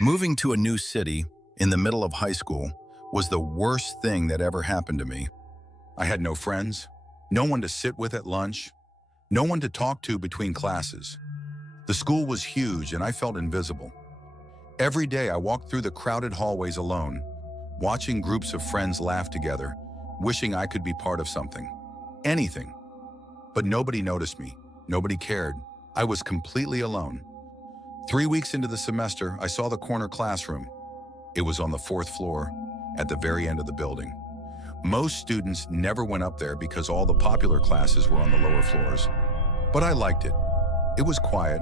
Moving to a new city in the middle of high school was the worst thing that ever happened to me. I had no friends, no one to sit with at lunch, no one to talk to between classes. The school was huge and I felt invisible. Every day I walked through the crowded hallways alone, watching groups of friends laugh together, wishing I could be part of something. Anything. But nobody noticed me. Nobody cared. I was completely alone. 3 weeks into the semester, I saw the corner classroom. It was on the fourth floor, at the very end of the building. Most students never went up there because all the popular classes were on the lower floors. But I liked it. It was quiet,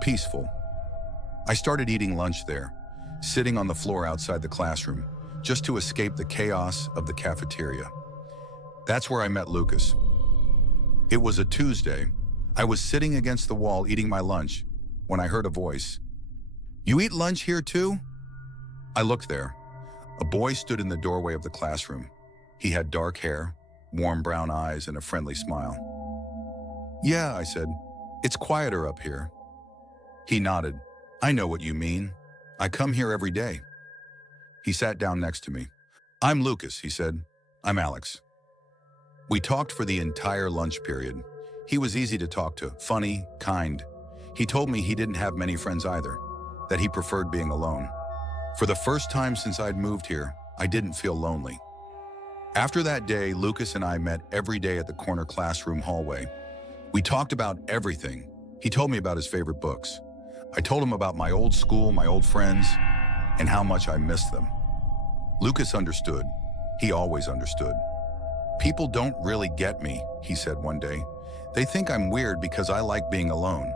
peaceful. I started eating lunch there, sitting on the floor outside the classroom, just to escape the chaos of the cafeteria. That's where I met Lucas. It was a Tuesday. I was sitting against the wall eating my lunch when I heard a voice. "You eat lunch here too?" I looked there. A boy stood in the doorway of the classroom. He had dark hair, warm brown eyes, and a friendly smile. "Yeah," I said. "It's quieter up here." He nodded. "I know what you mean. I come here every day." He sat down next to me. "I'm Lucas," he said. "I'm Alex." We talked for the entire lunch period. He was easy to talk to, funny, kind. He told me he didn't have many friends either, that he preferred being alone. For the first time since I'd moved here, I didn't feel lonely. After that day, Lucas and I met every day at the corner classroom hallway. We talked about everything. He told me about his favorite books. I told him about my old school, my old friends, and how much I missed them. Lucas understood. He always understood. "People don't really get me," he said one day. "They think I'm weird because I like being alone.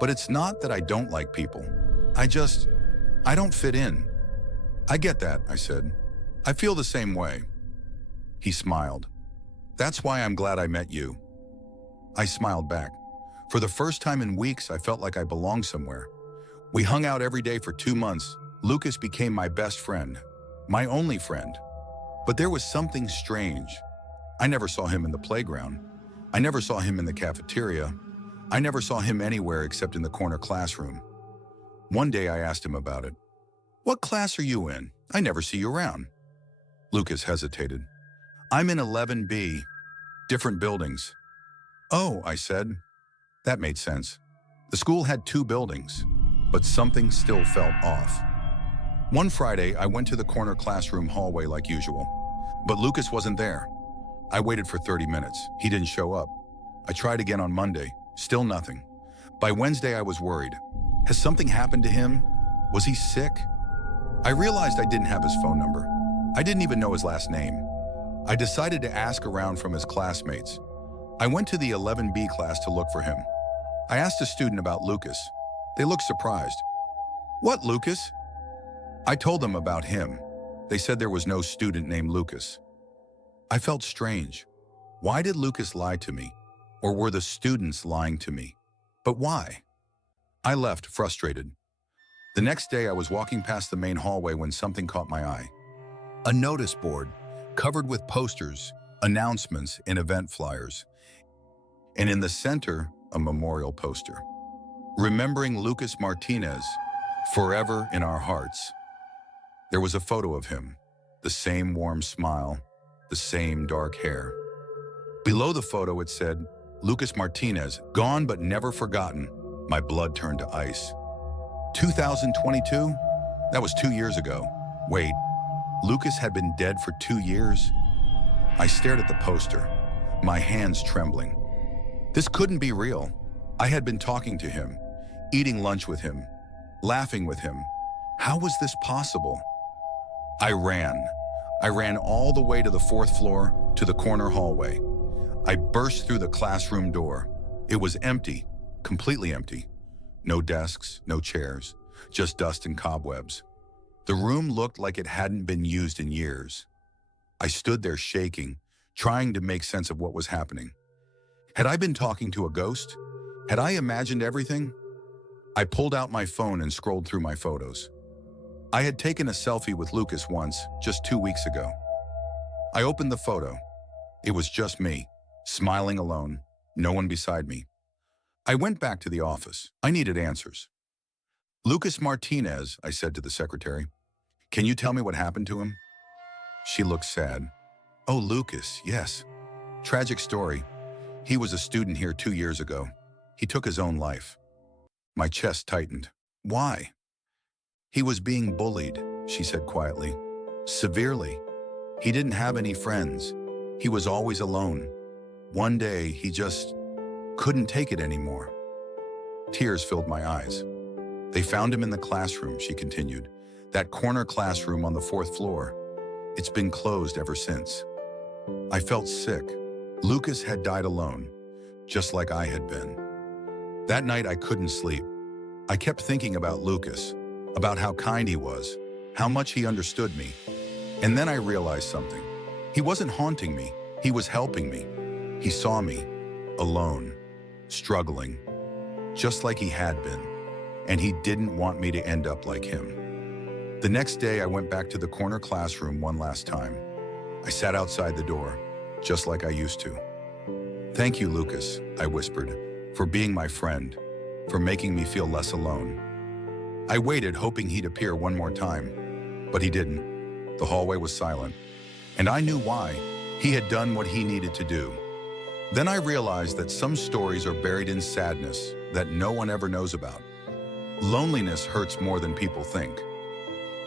But it's not that I don't like people. I don't fit in." "I get that," I said. "I feel the same way." He smiled. "That's why I'm glad I met you." I smiled back. For the first time in weeks, I felt like I belonged somewhere. We hung out every day for 2 months. Lucas became my best friend, my only friend. But there was something strange. I never saw him in the playground. I never saw him in the cafeteria. I never saw him anywhere except in the corner classroom. One day I asked him about it. "What class are you in? I never see you around." Lucas hesitated. "I'm in 11B, different buildings." "Oh," I said. That made sense. The school had 2 buildings, but something still felt off. One Friday, I went to the corner classroom hallway like usual, but Lucas wasn't there. I waited for 30 minutes. He didn't show up. I tried again on Monday. Still nothing. By Wednesday, I was worried. Has something happened to him? Was he sick? I realized I didn't have his phone number. I didn't even know his last name. I decided to ask around from his classmates. I went to the 11B class to look for him. I asked a student about Lucas. They looked surprised. "What, Lucas?" I told them about him. They said there was no student named Lucas. I felt strange. Why did Lucas lie to me? Or were the students lying to me? But why? I left, frustrated. The next day, I was walking past the main hallway when something caught my eye. A notice board, covered with posters, announcements, and event flyers. And in the center, a memorial poster. "Remembering Lucas Martinez, forever in our hearts." There was a photo of him, the same warm smile, the same dark hair. Below the photo, it said, "Lucas Martinez, gone but never forgotten." My blood turned to ice. 2022? That was 2 years ago. Wait, Lucas had been dead for 2 years? I stared at the poster, my hands trembling. This couldn't be real. I had been talking to him, eating lunch with him, laughing with him. How was this possible? I ran. I ran all the way to the 4th floor, to the corner hallway. I burst through the classroom door. It was empty, completely empty. No desks, no chairs, just dust and cobwebs. The room looked like it hadn't been used in years. I stood there shaking, trying to make sense of what was happening. Had I been talking to a ghost? Had I imagined everything? I pulled out my phone and scrolled through my photos. I had taken a selfie with Lucas once, just 2 weeks ago. I opened the photo. It was just me, smiling alone, no one beside me. I went back to the office. I needed answers. Lucas Martinez, I said to the secretary. Can you tell me what happened to him? She looked sad. Oh, Lucas, yes. Tragic story. He was a student here 2 years ago. He took his own life. My chest tightened. Why? He was being bullied, she said quietly. Severely. He didn't have any friends. He was always alone. One day, he just couldn't take it anymore. Tears filled my eyes. They found him in the classroom, she continued. That corner classroom on the 4th floor. It's been closed ever since. I felt sick. Lucas had died alone, just like I had been. That night I couldn't sleep. I kept thinking about Lucas, about how kind he was, how much he understood me. And then I realized something. He wasn't haunting me, he was helping me. He saw me, alone, struggling, just like he had been, and he didn't want me to end up like him. The next day I went back to the corner classroom one last time. I sat outside the door, just like I used to. Thank you, Lucas, I whispered, for being my friend, for making me feel less alone. I waited, hoping he'd appear one more time, but he didn't. The hallway was silent, and I knew why. He had done what he needed to do. Then I realized that some stories are buried in sadness that no one ever knows about. Loneliness hurts more than people think.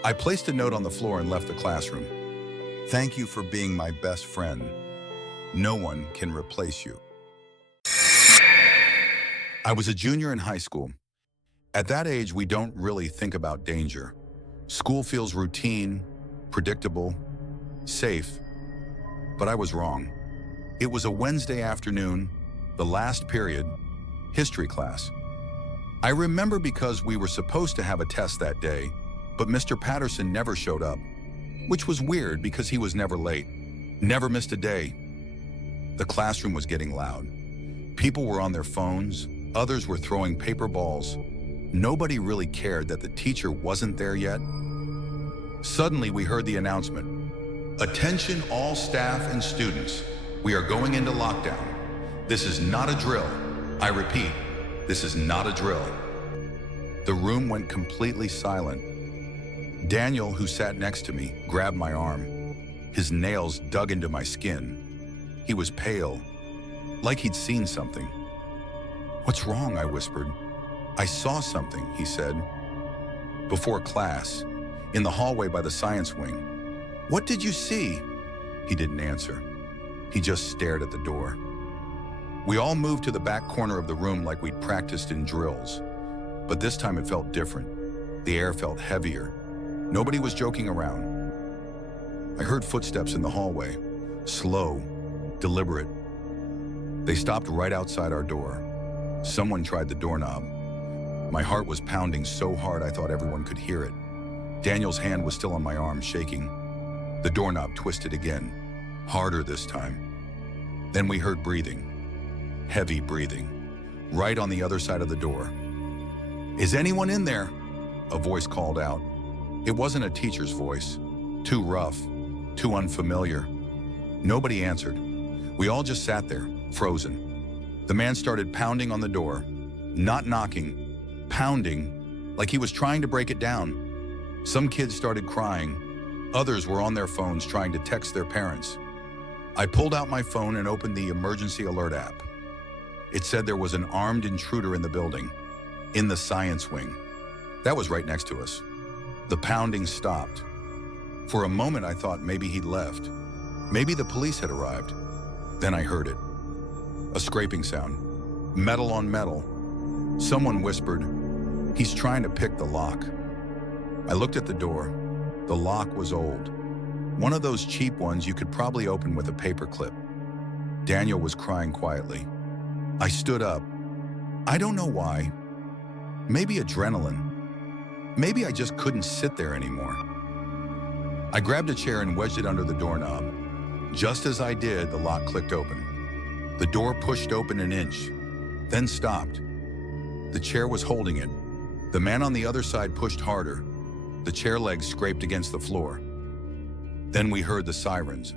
I placed a note on the floor and left the classroom. Thank you for being my best friend. No one can replace you. I was a junior in high school. At that age, we don't really think about danger. School feels routine, predictable, safe. But I was wrong. It was a Wednesday afternoon, the last period, history class. I remember because we were supposed to have a test that day, but Mr. Patterson never showed up, which was weird because he was never late, never missed a day. The classroom was getting loud. People were on their phones, others were throwing paper balls. Nobody really cared that the teacher wasn't there yet. Suddenly, we heard the announcement. Attention all staff and students. We are going into lockdown. This is not a drill. I repeat, this is not a drill. The room went completely silent. Daniel, who sat next to me, grabbed my arm. His nails dug into my skin. He was pale, like he'd seen something. What's wrong? I whispered. I saw something, he said. Before class, in the hallway by the science wing. What did you see? He didn't answer. He just stared at the door. We all moved to the back corner of the room like we'd practiced in drills. But this time it felt different. The air felt heavier. Nobody was joking around. I heard footsteps in the hallway, slow, deliberate. They stopped right outside our door. Someone tried the doorknob. My heart was pounding so hard I thought everyone could hear it. Daniel's hand was still on my arm, shaking. The doorknob twisted again, harder this time. Then we heard breathing, heavy breathing, right on the other side of the door. Is anyone in there? A voice called out. It wasn't a teacher's voice. Too rough, too unfamiliar. Nobody answered. We all just sat there, frozen. The man started pounding on the door, not knocking, pounding, like he was trying to break it down. Some kids started crying. Others were on their phones trying to text their parents. I pulled out my phone and opened the emergency alert app. It said there was an armed intruder in the building, in the science wing. That was right next to us. The pounding stopped. For a moment, I thought maybe he'd left. Maybe the police had arrived. Then I heard it. A scraping sound. Metal on metal. Someone whispered, "He's trying to pick the lock." I looked at the door. The lock was old. One of those cheap ones you could probably open with a paper clip. Daniel was crying quietly. I stood up. I don't know why. Maybe adrenaline. Maybe I just couldn't sit there anymore. I grabbed a chair and wedged it under the doorknob. Just as I did, the lock clicked open. The door pushed open an inch, then stopped. The chair was holding it. The man on the other side pushed harder. The chair legs scraped against the floor. Then we heard the sirens.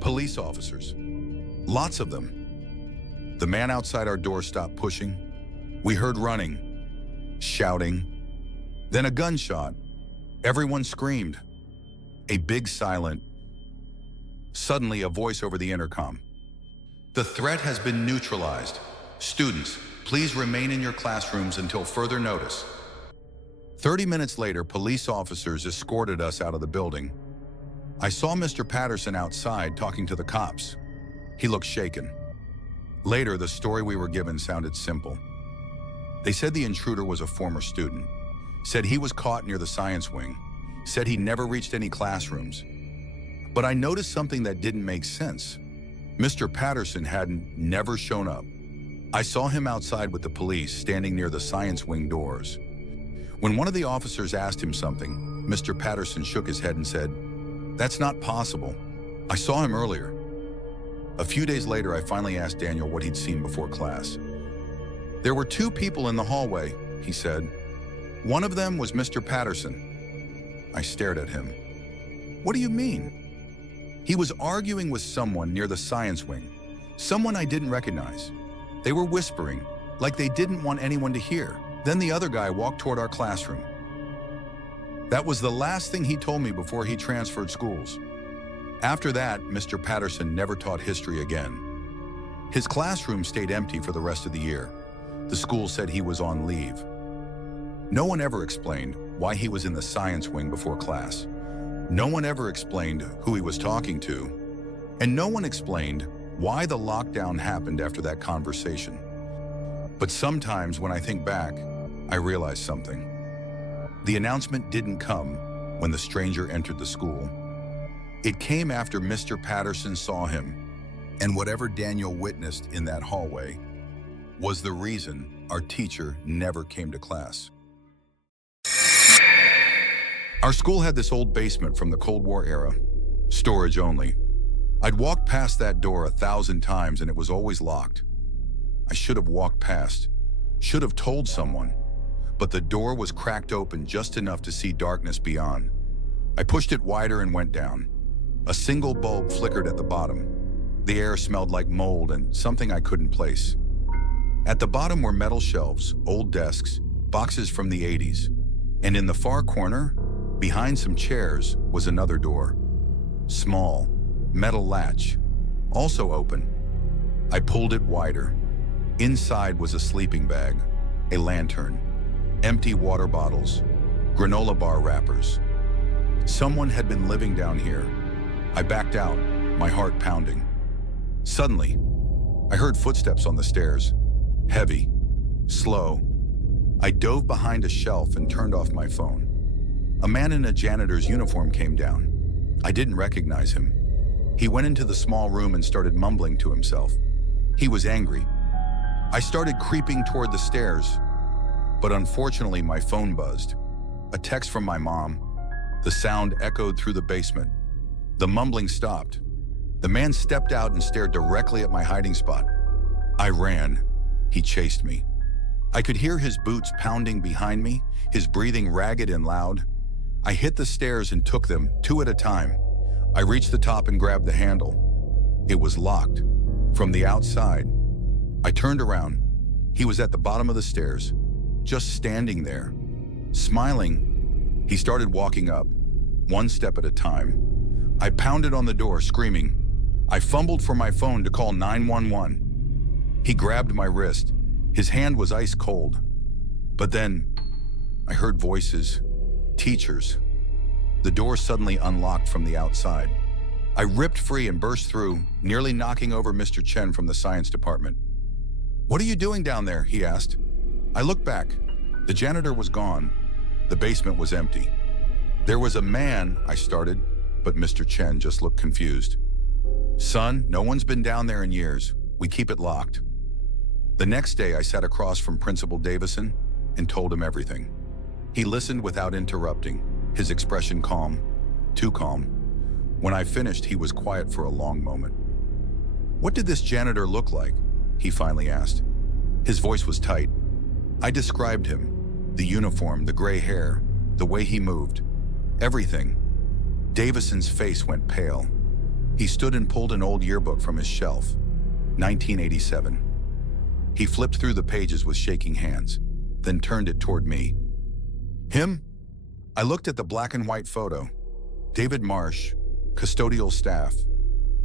Police officers. Lots of them. The man outside our door stopped pushing. We heard running, shouting, Then a gunshot. Everyone screamed. A big silent. Suddenly, a voice over the intercom. The threat has been neutralized. Students, please remain in your classrooms until further notice. 30 minutes later, police officers escorted us out of the building. I saw Mr. Patterson outside talking to the cops. He looked shaken. Later, the story we were given sounded simple. They said the intruder was a former student, said he was caught near the science wing, said he never reached any classrooms. But I noticed something that didn't make sense. Mr. Patterson hadn't never shown up. I saw him outside with the police standing near the science wing doors. When one of the officers asked him something, Mr. Patterson shook his head and said, "That's not possible. I saw him earlier." A few days later, I finally asked Daniel what he'd seen before class. "There were two people in the hallway," he said. "One of them was Mr. Patterson." I stared at him. "What do you mean?" "He was arguing with someone near the science wing, someone I didn't recognize. They were whispering, like they didn't want anyone to hear. Then the other guy walked toward our classroom." That was the last thing he told me before he transferred schools. After that, Mr. Patterson never taught history again. His classroom stayed empty for the rest of the year. The school said he was on leave. No one ever explained why he was in the science wing before class. No one ever explained who he was talking to. And no one explained why the lockdown happened after that conversation. But sometimes when I think back, I realize something. The announcement didn't come when the stranger entered the school. It came after Mr. Patterson saw him, and whatever Daniel witnessed in that hallway was the reason our teacher never came to class. Our school had this old basement from the Cold War era, storage only. I'd walked past that door 1,000 times and it was always locked. I should have walked past, should have told someone, but the door was cracked open just enough to see darkness beyond. I pushed it wider and went down. A single bulb flickered at the bottom. The air smelled like mold and something I couldn't place. At the bottom were metal shelves, old desks, boxes from the 80s. And in the far corner, behind some chairs, was another door. Small, metal latch, also open. I pulled it wider. Inside was a sleeping bag, a lantern, empty water bottles, granola bar wrappers. Someone had been living down here. I backed out, my heart pounding. Suddenly, I heard footsteps on the stairs. Heavy, slow. I dove behind a shelf and turned off my phone. A man in a janitor's uniform came down. I didn't recognize him. He went into the small room and started mumbling to himself. He was angry. I started creeping toward the stairs, but unfortunately my phone buzzed. A text from my mom. The sound echoed through the basement. The mumbling stopped. The man stepped out and stared directly at my hiding spot. I ran. He chased me. I could hear his boots pounding behind me, his breathing ragged and loud. I hit the stairs and took them, 2 at a time. I reached the top and grabbed the handle. It was locked. From the outside, I turned around. He was at the bottom of the stairs, just standing there. Smiling, he started walking up, 1 step at a time. I pounded on the door, screaming. I fumbled for my phone to call 911. He grabbed my wrist. His hand was ice cold. But then, I heard voices, teachers. The door suddenly unlocked from the outside. I ripped free and burst through, nearly knocking over Mr. Chen from the science department. "What are you doing down there?" he asked. I looked back. The janitor was gone. The basement was empty. "There was a man," I started, but Mr. Chen just looked confused. "Son, no one's been down there in years. We keep it locked." The next day, I sat across from Principal Davison and told him everything. He listened without interrupting, his expression calm, too calm. When I finished, he was quiet for a long moment. "What did this janitor look like?" he finally asked. His voice was tight. I described him, the uniform, the gray hair, the way he moved, everything. Davison's face went pale. He stood and pulled an old yearbook from his shelf, 1987. He flipped through the pages with shaking hands, then turned it toward me. Him? I looked at the black and white photo. David Marsh, custodial staff.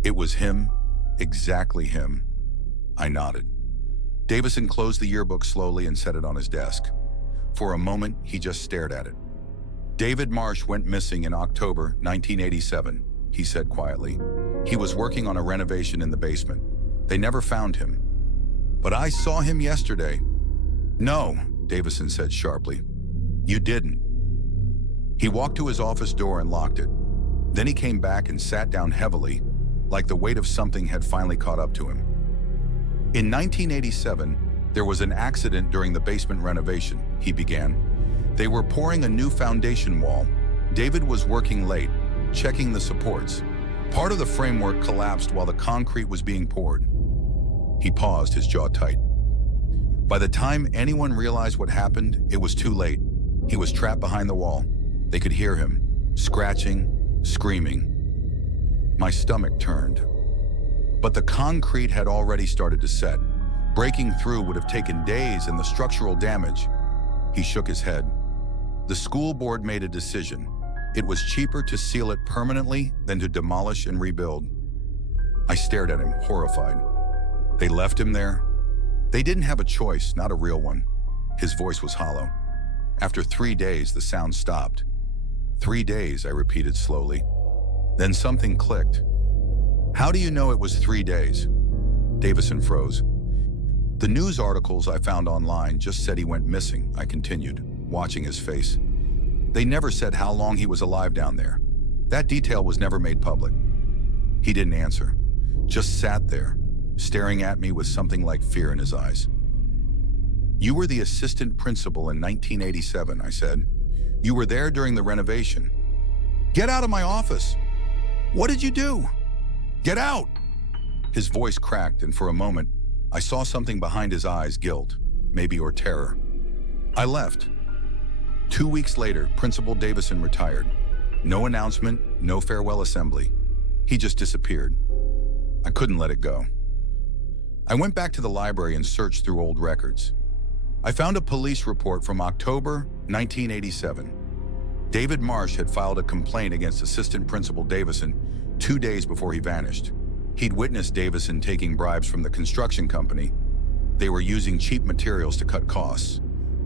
It was him, exactly him. I nodded. Davison closed the yearbook slowly and set it on his desk. For a moment, he just stared at it. David Marsh went missing in October 1987, he said quietly. He was working on a renovation in the basement. They never found him. But I saw him yesterday. No, Davison said sharply. You didn't. He walked to his office door and locked it. Then he came back and sat down heavily, like the weight of something had finally caught up to him. In 1987, there was an accident during the basement renovation, he began. They were pouring a new foundation wall. David was working late, checking the supports. Part of the framework collapsed while the concrete was being poured. He paused, his jaw tight. By the time anyone realized what happened, it was too late. He was trapped behind the wall. They could hear him, scratching, screaming. My stomach turned. But the concrete had already started to set. Breaking through would have taken days, and the structural damage. He shook his head. The school board made a decision. It was cheaper to seal it permanently than to demolish and rebuild. I stared at him, horrified. They left him there. They didn't have a choice, not a real one. His voice was hollow. After 3 days, the sound stopped. 3 days, I repeated slowly. Then something clicked. How do you know it was 3 days? Davison froze. The news articles I found online just said he went missing, I continued, watching his face. They never said how long he was alive down there. That detail was never made public. He didn't answer, just sat there, staring at me with something like fear in his eyes. You were the assistant principal in 1987, I said. You were there during the renovation. Get out of my office! What did you do? Get out! His voice cracked, and for a moment, I saw something behind his eyes, guilt, maybe, or terror. I left. 2 weeks later, Principal Davison retired. No announcement, no farewell assembly. He just disappeared. I couldn't let it go. I went back to the library and searched through old records. I found a police report from October 1987. David Marsh had filed a complaint against Assistant Principal Davison 2 days before he vanished. He'd witnessed Davison taking bribes from the construction company. They were using cheap materials to cut costs.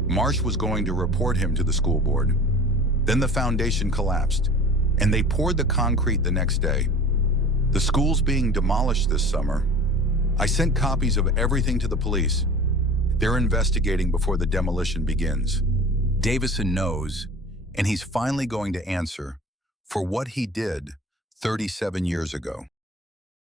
Marsh was going to report him to the school board. Then the foundation collapsed, and they poured the concrete the next day. The school's being demolished this summer. I sent copies of everything to the police. They're investigating before the demolition begins. Davison knows, and he's finally going to answer for what he did 37 years ago.